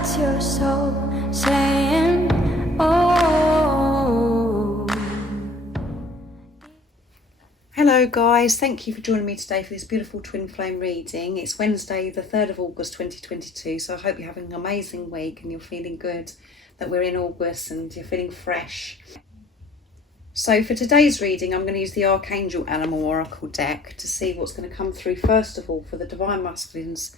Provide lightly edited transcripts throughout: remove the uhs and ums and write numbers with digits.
That's your soul saying, oh. Hello guys, thank you for joining me today for this beautiful twin flame reading. It's Wednesday the 3rd of August 2022, so I hope you're having an amazing week and you're feeling good that we're in August and you're feeling fresh. So for today's reading I'm going to use the Archangel Animal Oracle deck to see what's going to come through first of all for the Divine Masculines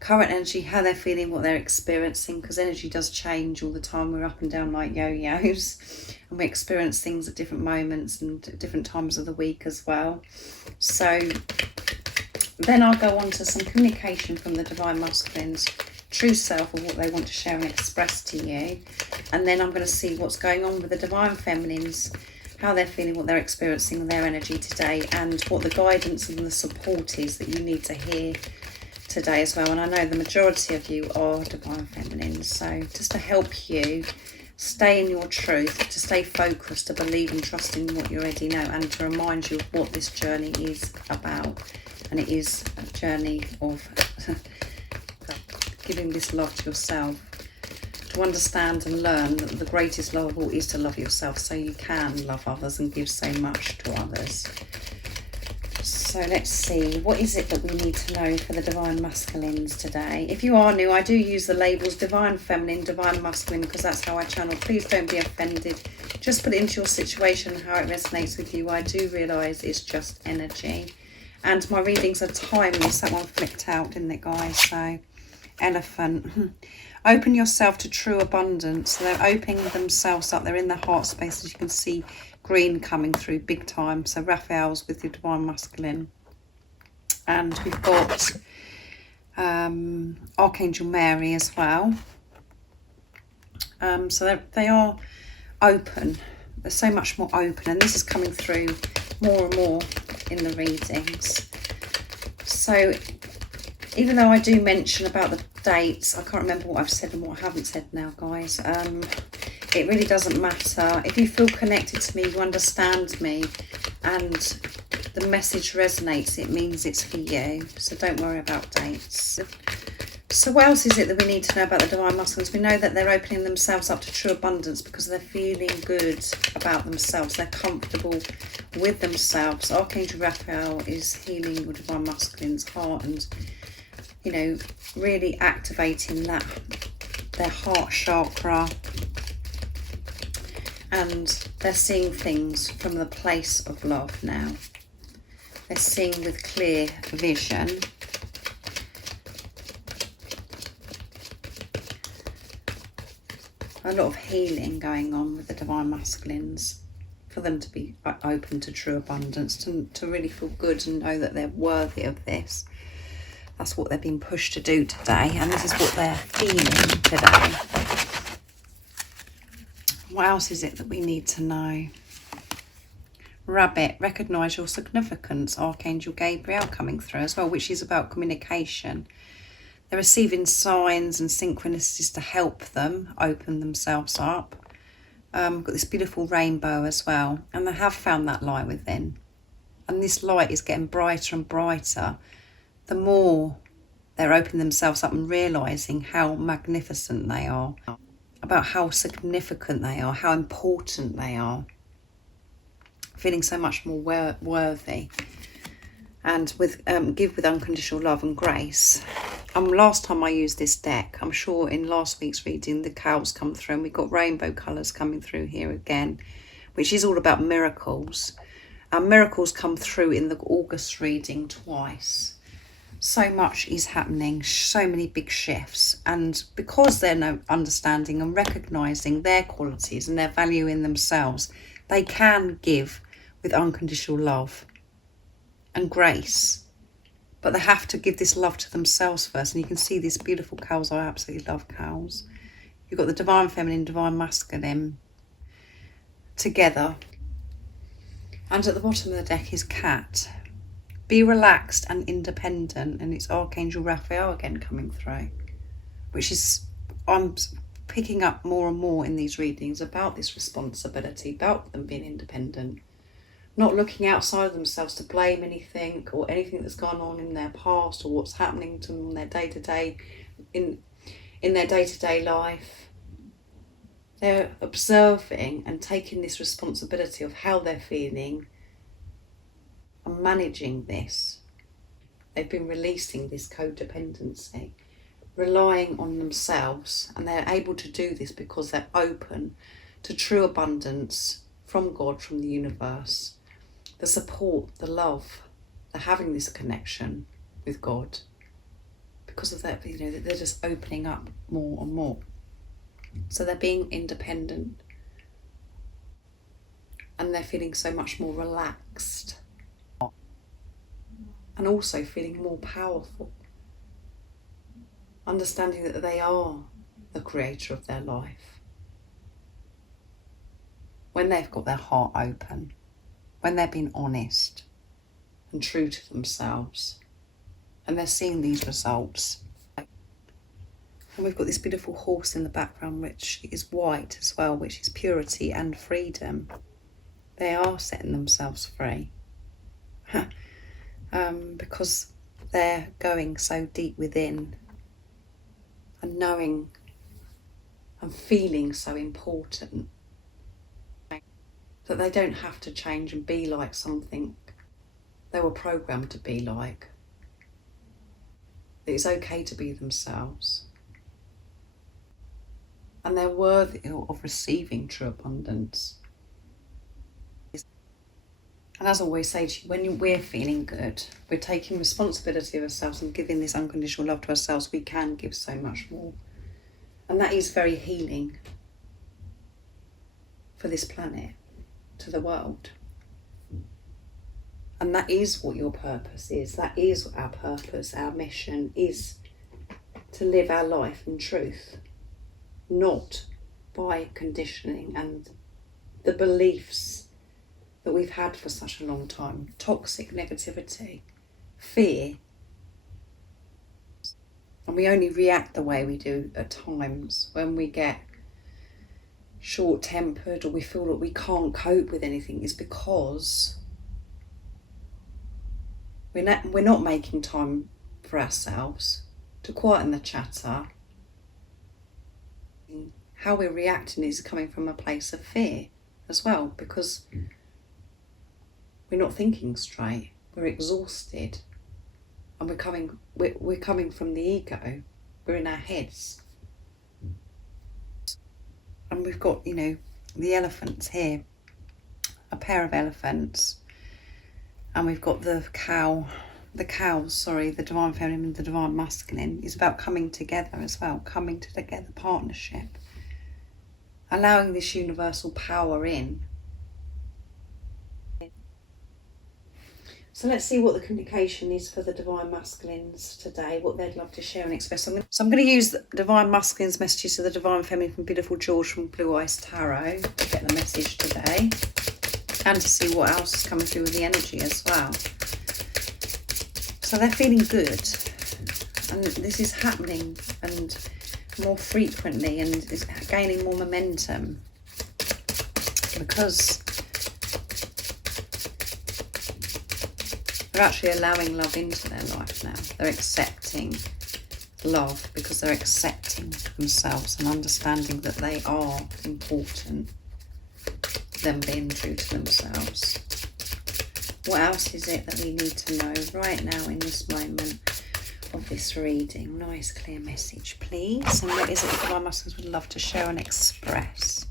current energy, how they're feeling, what they're experiencing, because energy does change all the time. We're up and down like yo-yos and we experience things at different moments and at different times of the week as well. So then I'll go on to some communication from the Divine Masculines, true self, of what they want to share and express to you, and then I'm going to see what's going on with the Divine Feminines, how they're feeling, what they're experiencing, their energy today, and what the guidance and the support is that you need to hear today as well. And I know the majority of you are Divine Feminines, so just to help you stay in your truth, to stay focused, to believe and trust in what you already know, and to remind you of what this journey is about. And it is a journey of giving this love to yourself, to understand and learn that the greatest love of all is to love yourself, so you can love others and give so much to others. So let's see, what is it that we need to know for the Divine Masculines today? If you are new, I do use the labels Divine Feminine, Divine Masculine, because that's how I channel. Please don't be offended. Just put it into your situation, how it resonates with you. I do realise it's just energy. And my readings are timeless. That one flicked out, didn't it, guys? So, Elephant. Open yourself to true abundance. So they're opening themselves up. They're in their heart space, as you can see. Green coming through big time. So Raphael's with your Divine Masculine, and we've got Archangel Mary as well. So they are open. They're so much more open, and this is coming through more and more in the readings. So even though I do mention about the dates, I can't remember what I've said and what I haven't said now, guys. It really doesn't matter. If you feel connected to me, you understand me, and the message resonates, it means it's for you. So don't worry about dates. So what else is it that we need to know about the Divine Masculines? We know that they're opening themselves up to true abundance because they're feeling good about themselves. They're comfortable with themselves. Archangel Raphael is healing your Divine Masculine's heart and, you know, really activating that, their heart chakra. And they're seeing things from the place of love now. They're seeing with clear vision. A lot of healing going on with the Divine Masculines, for them to be open to true abundance, to really feel good and know that they're worthy of this. That's what they're being pushed to do today, and this is what they're feeling today. What else is it that we need to know? Rabbit, recognise your significance. Archangel Gabriel coming through as well, which is about communication. They're receiving signs and synchronicities to help them open themselves up. We've got this beautiful rainbow as well, and they have found that light within. And this light is getting brighter and brighter the more they're opening themselves up and realising how magnificent they are, about how significant they are, how important they are, feeling so much more worthy, and with give with unconditional love and grace. Last time I used this deck, I'm sure in last week's reading the cows come through, and we've got rainbow colours coming through here again, which is all about miracles. Miracles come through in the August reading twice. So much is happening, so many big shifts, and because they're now understanding and recognising their qualities and their value in themselves, they can give with unconditional love and grace, but they have to give this love to themselves first. And you can see these beautiful cows. I absolutely love cows. You've got the Divine Feminine, Divine Masculine together, and at the bottom of the deck is cat. Be relaxed and independent, and it's Archangel Raphael again coming through, which is, I'm picking up more and more in these readings about this responsibility, about them being independent, not looking outside of themselves to blame anything or anything that's gone on in their past or what's happening to them in their day-to-day, in in their day-to-day life. They're observing and taking this responsibility of how they're feeling and managing this. They've been releasing this codependency, relying on themselves, and they're able to do this because they're open to true abundance from God, from the universe, the support, the love, they're having this connection with God because of that, they're just opening up more and more. So they're being independent and they're feeling so much more relaxed and also feeling more powerful, understanding that they are the creator of their life. When they've got their heart open, when they're being honest and true to themselves, and they're seeing these results. And we've got this beautiful horse in the background, which is white as well, which is purity and freedom. They are setting themselves free because they're going so deep within and knowing and feeling so important that they don't have to change and be like something they were programmed to be like. It's okay to be themselves. And they're worthy of receiving true abundance. And as I always say to you, when we're feeling good, we're taking responsibility of ourselves and giving this unconditional love to ourselves, we can give so much more. And that is very healing for this planet, to the world. And that is what your purpose is. That is our purpose. Our mission is to live our life in truth, not by conditioning and the beliefs that we've had for such a long time. Toxic negativity, fear. And we only react the way we do at times when we get short-tempered or we feel that we can't cope with anything, is because we're not making time for ourselves to quieten the chatter. How we're reacting is coming from a place of fear as well, because we're not thinking straight, we're exhausted, and we're coming from the ego, we're in our heads. And we've got, the elephants here, a pair of elephants, and we've got the cows, the divine feminine and the divine masculine, is about coming together as well, coming together, partnership, allowing this universal power in. So let's see what the communication is for the divine masculines today, what they'd love to share and express. So I'm going to use the divine masculines messages to the divine feminine from Beautiful George from Blue Eyes Tarot to get the message today, and to see what else is coming through with the energy as well. So they're feeling good, and this is happening and more frequently and is gaining more momentum because they're actually allowing love into their life now. They're accepting love because they're accepting themselves and understanding that they are important, them being true to themselves. What else is it that we need to know right now in this moment of this reading? Nice clear message, please. And what is it that my muscles would love to share and express?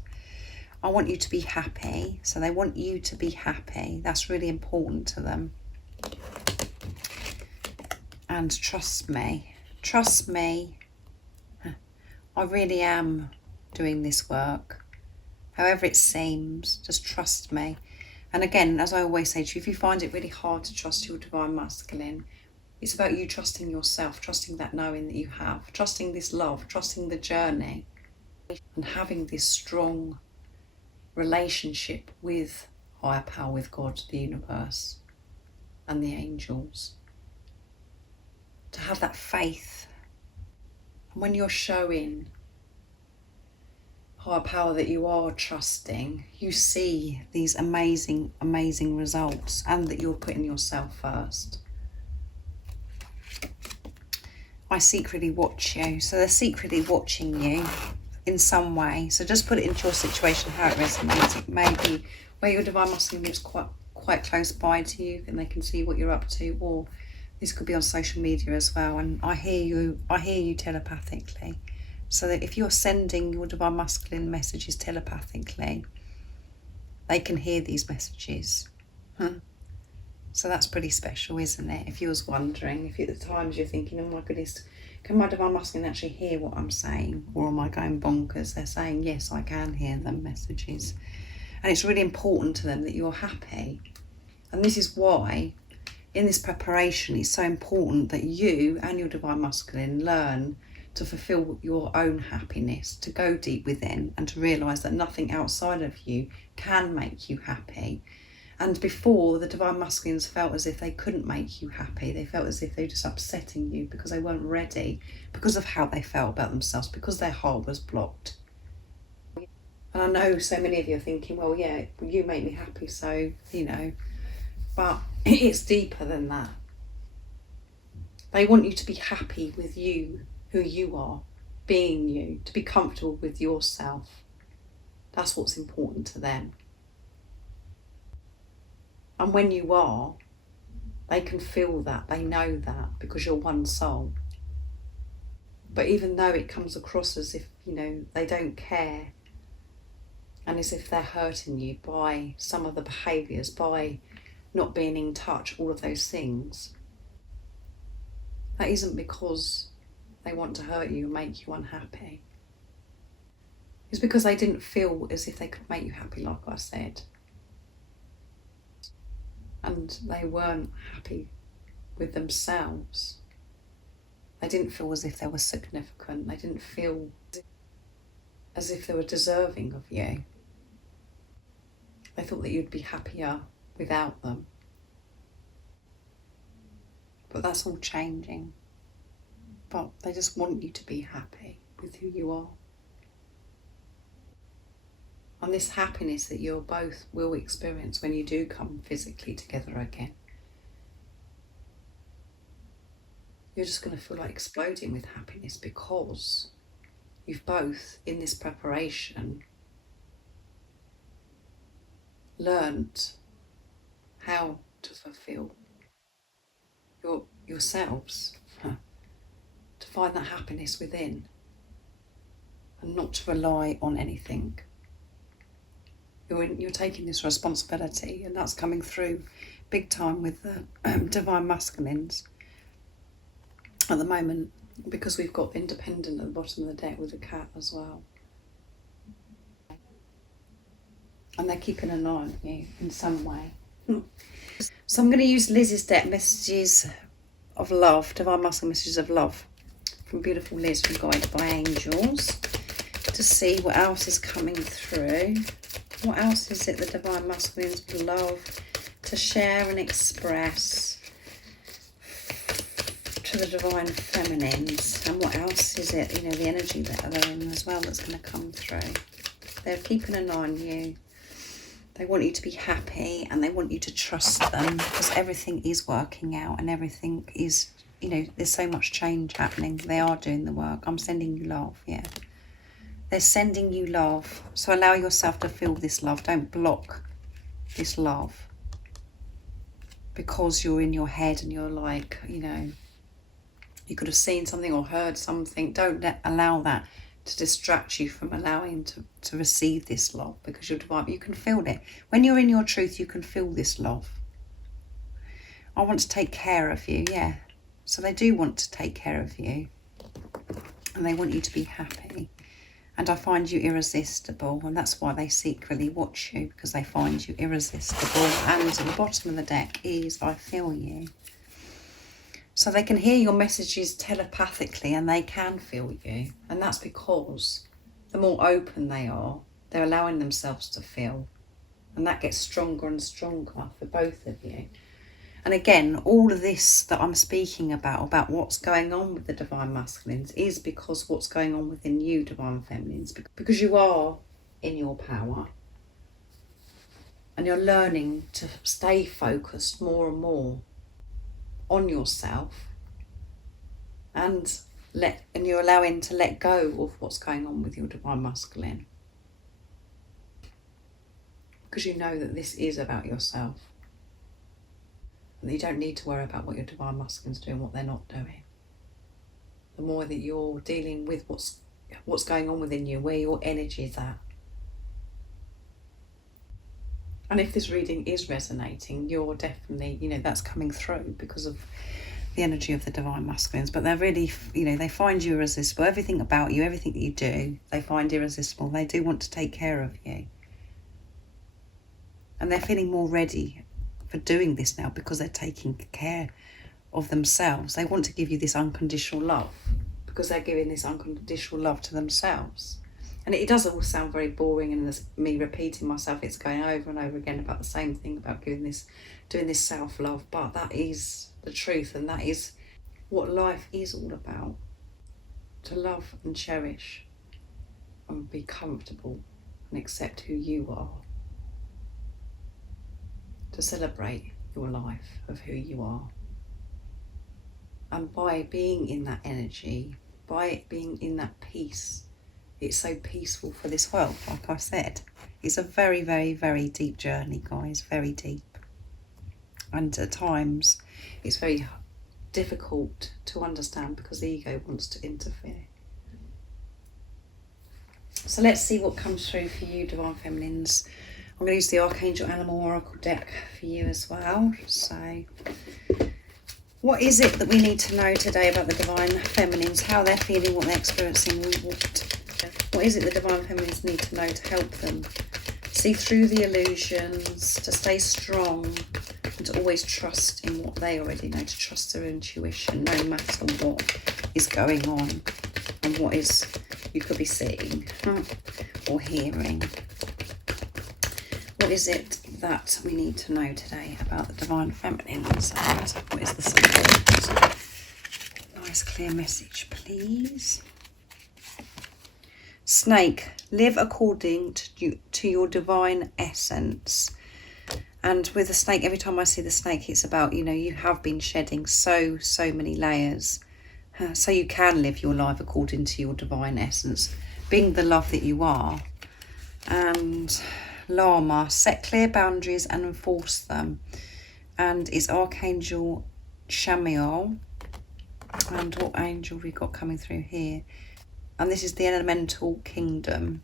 I want you to be happy. So they want you to be happy. That's really important to them. And trust me, I really am doing this work. However it seems, just trust me. And again, as I always say to you, if you find it really hard to trust your divine masculine, it's about you trusting yourself, trusting that knowing that you have, trusting this love, trusting the journey, and having this strong relationship with higher power, with God, the universe, and the angels. To have that faith. And when you're showing higher power that you are trusting, you see these amazing, amazing results, and that you're putting yourself first. I secretly watch you. So they're secretly watching you in some way. So just put it into your situation, how it resonates. It may be where your divine masculine lives quite close by to you and they can see what you're up to, or this could be on social media as well. And I hear you telepathically. So that if you're sending your divine masculine messages telepathically, they can hear these messages. So that's pretty special, isn't it? If you was wondering, if at the times you're thinking, oh my goodness, can my divine masculine actually hear what I'm saying? Or am I going bonkers? They're saying, yes, I can hear them messages. And it's really important to them that you're happy. And this is why, in this preparation, it's so important that you and your divine masculine learn to fulfill your own happiness, to go deep within and to realise that nothing outside of you can make you happy. And before, the divine masculines felt as if they couldn't make you happy. They felt as if they were just upsetting you because they weren't ready, because of how they felt about themselves, because their heart was blocked. And I know so many of you are thinking, well, yeah, you make me happy, so, you know. But it's deeper than that. They want you to be happy with you, who you are, being you, to be comfortable with yourself. That's what's important to them. And when you are, they can feel that, they know that, because you're one soul. But even though it comes across as if, you know, they don't care, and as if they're hurting you by some of the behaviours, by not being in touch, all of those things, that isn't because they want to hurt you and make you unhappy. It's because they didn't feel as if they could make you happy, like I said. And they weren't happy with themselves. They didn't feel as if they were significant. They didn't feel as if they were deserving of you. They thought that you'd be happier without them. But that's all changing. But they just want you to be happy with who you are. And this happiness that you both will experience when you do come physically together again. You're just going to feel like exploding with happiness because you've both, in this preparation, learnt how to fulfill yourselves, to find that happiness within and not to rely on anything. You're taking this responsibility, and that's coming through big time with the divine masculines at the moment, because we've got independent at the bottom of the deck with the cat as well. And they're keeping an eye on you in some way. So I'm going to use Liz's deck, messages of love, divine masculine messages of love, from beautiful Liz from Guided by Angels, to see what else is coming through. What else is it the divine masculines would love to share and express to the divine feminines? And what else is it, you know, the energy that they're in as well that's going to come through? They're keeping an eye on you. They want you to be happy and they want you to trust them, because everything is working out and everything is, you know, there's so much change happening. They are doing the work. I'm sending you love, yeah. They're sending you love. So allow yourself to feel this love. Don't block this love because you're in your head and you're like, you know, you could have seen something or heard something. Don't allow that to distract you from allowing to receive this love, because you're divine. You can feel it. When you're in your truth, you can feel this love. I want to take care of you, yeah. So they do want to take care of you and they want you to be happy. And I find you irresistible, and that's why they secretly watch you, because they find you irresistible. And at the bottom of the deck is I feel you. So they can hear your messages telepathically and they can feel you. And that's because the more open they are, they're allowing themselves to feel. And that gets stronger and stronger for both of you. And again, all of this that I'm speaking about what's going on with the divine masculines, is because what's going on within you, divine feminines, because you are in your power and you're learning to stay focused more and more on yourself and you're allowing to let go of what's going on with your divine masculine, because you know that this is about yourself, and you don't need to worry about what your divine masculine's doing, what they're not doing. The more that you're dealing with what's going on within you, where your energy is at. And if this reading is resonating, you're definitely, that's coming through because of the energy of the divine masculines. But they're really, they find you irresistible. Everything about you, everything that you do, they find irresistible. They do want to take care of you. And they're feeling more ready for doing this now because they're taking care of themselves. They want to give you this unconditional love because they're giving this unconditional love to themselves. And it does all sound very boring, and as me repeating myself, it's going over and over again about the same thing, about doing this self-love. But that is the truth, and that is what life is all about. To love and cherish and be comfortable and accept who you are. To celebrate your life of who you are. And by being in that energy, by being in that peace, it's so peaceful for this world, like I said. It's a very, very, very deep journey, guys, very deep. And at times, it's very difficult to understand because the ego wants to interfere. So let's see what comes through for you, Divine Feminines. I'm going to use the Archangel Animal Oracle deck for you as well. So, what is it that we need to know today about the Divine Feminines? How they're feeling, what they're experiencing, what is it the Divine Feminines need to know to help them see through the illusions, to stay strong, and to always trust in what they already know, to trust their intuition, no matter what is going on and what is you could be seeing or hearing. What is it that we need to know today about the Divine Feminines? And what is the support? Nice clear message, please. Snake, live according to your divine essence. And with the snake, every time I see the snake, it's about, you have been shedding so many layers. So you can live your life according to your divine essence, being the love that you are. And Llama, set clear boundaries and enforce them. And it's Archangel Shamiel. And what angel we got coming through here? And this is the Elemental Kingdom.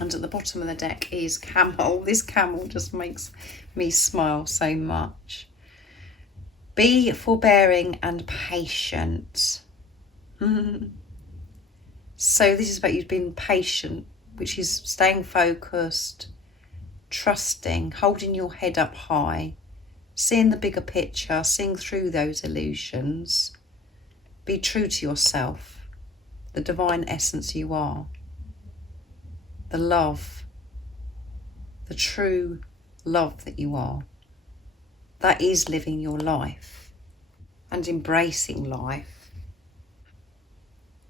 And at the bottom of the deck is Camel. This camel just makes me smile so much. Be forbearing and patient. So this is about you being patient, which is staying focused, trusting, holding your head up high, seeing the bigger picture, seeing through those illusions. Be true to yourself, the divine essence you are, the love, the true love that you are. That is living your life and embracing life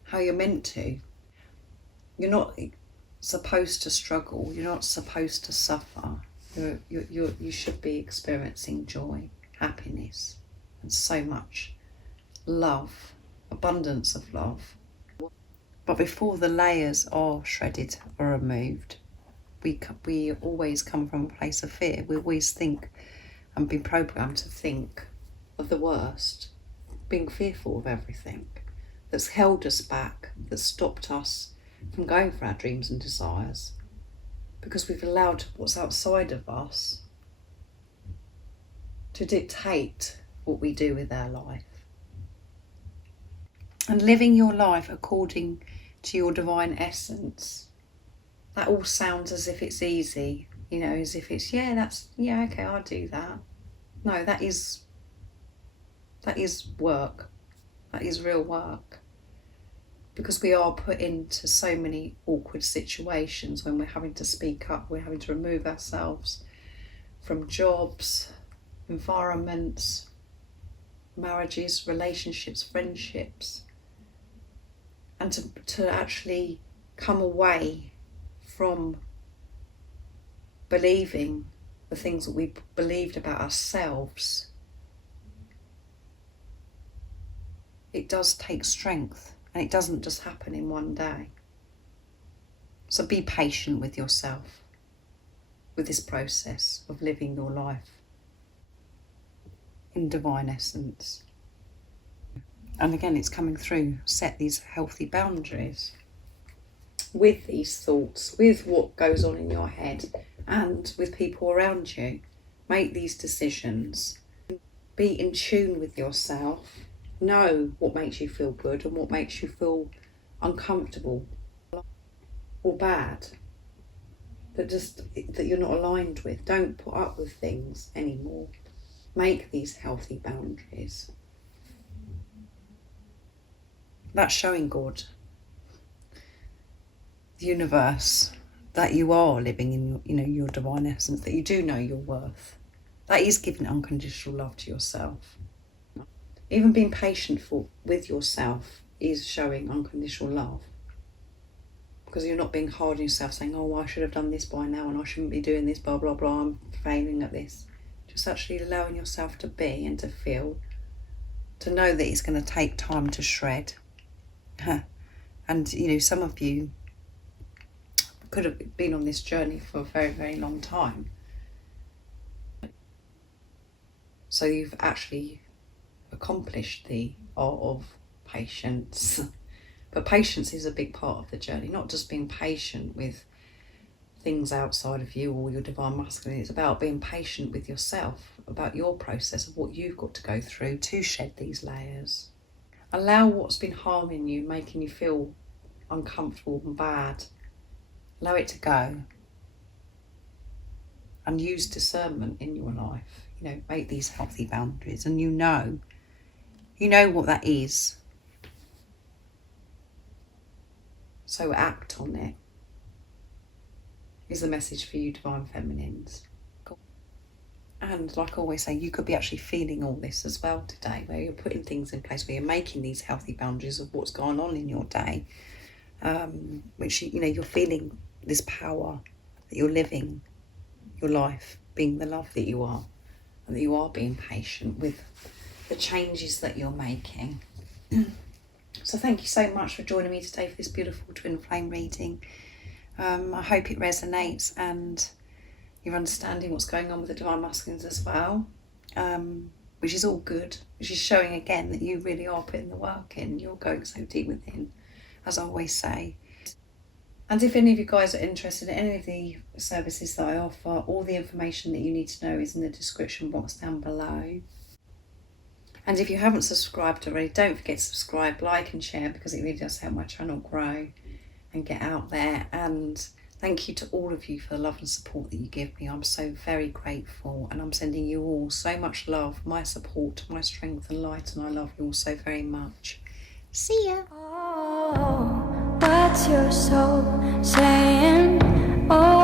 how you're meant to. You're not supposed to struggle. You're not supposed to suffer. You should be experiencing joy, happiness, and so much love, abundance of love. But before the layers are shredded or removed, we always come from a place of fear. We always think and been programmed to think of the worst, being fearful of everything that's held us back, that's stopped us from going for our dreams and desires, because we've allowed what's outside of us to dictate what we do with our life. And living your life according to your divine essence, that all sounds as if it's easy, as if it's, okay, I'll do that. No, that is work. That is real work. Because we are put into so many awkward situations when we're having to speak up, we're having to remove ourselves from jobs, environments, marriages, relationships, friendships, and to actually come away from believing the things that we believed about ourselves it does take strength, and it doesn't just happen in one day. So be patient with yourself, with this process of living your life in divine essence. And again, it's coming through. Set these healthy boundaries with these thoughts, with what goes on in your head and with people around you. Make these decisions. Be in tune with yourself. Know what makes you feel good and what makes you feel uncomfortable or bad, that you're not aligned with. Don't put up with things anymore. Make these healthy boundaries. That's showing God, the universe, that you are living in your divine essence, that you do know your worth. That is giving unconditional love to yourself. Even being patient with yourself is showing unconditional love, because you're not being hard on yourself, saying, oh, I should have done this by now and I shouldn't be doing this, blah, blah, blah, I'm failing at this. Just actually allowing yourself to be and to feel, to know that it's going to take time to shred. And, some of you could have been on this journey for a very, very long time. So you've actually accomplished the art of patience. But patience is a big part of the journey, not just being patient with things outside of you or your divine masculine. It's about being patient with yourself, about your process of what you've got to go through to shed these layers. Allow what's been harming you, making you feel uncomfortable and bad. Allow it to go. And use discernment in your life. Make these healthy boundaries, and you know what that is. So act on it, is the message for you divine feminines. And like I always say, you could be actually feeling all this as well today, where you're putting things in place, where you're making these healthy boundaries of what's going on in your day, which, you're feeling this power, that you're living your life, being the love that you are, and that you are being patient with the changes that you're making. So thank you so much for joining me today for this beautiful twin flame reading. I hope it resonates and you're understanding what's going on with the divine masculines as well, which is all good, which is showing again that you really are putting the work in. You're going so deep within, as I always say. And if any of you guys are interested in any of the services that I offer, all the information that you need to know is in the description box down below. And if you haven't subscribed already, don't forget to subscribe, like and share, because it really does help my channel grow and get out there. And thank you to all of you for the love and support that you give me. I'm so very grateful, and I'm sending you all so much love, my support, my strength and light, and I love you all so very much. See ya. Oh, what's your soul saying? Oh.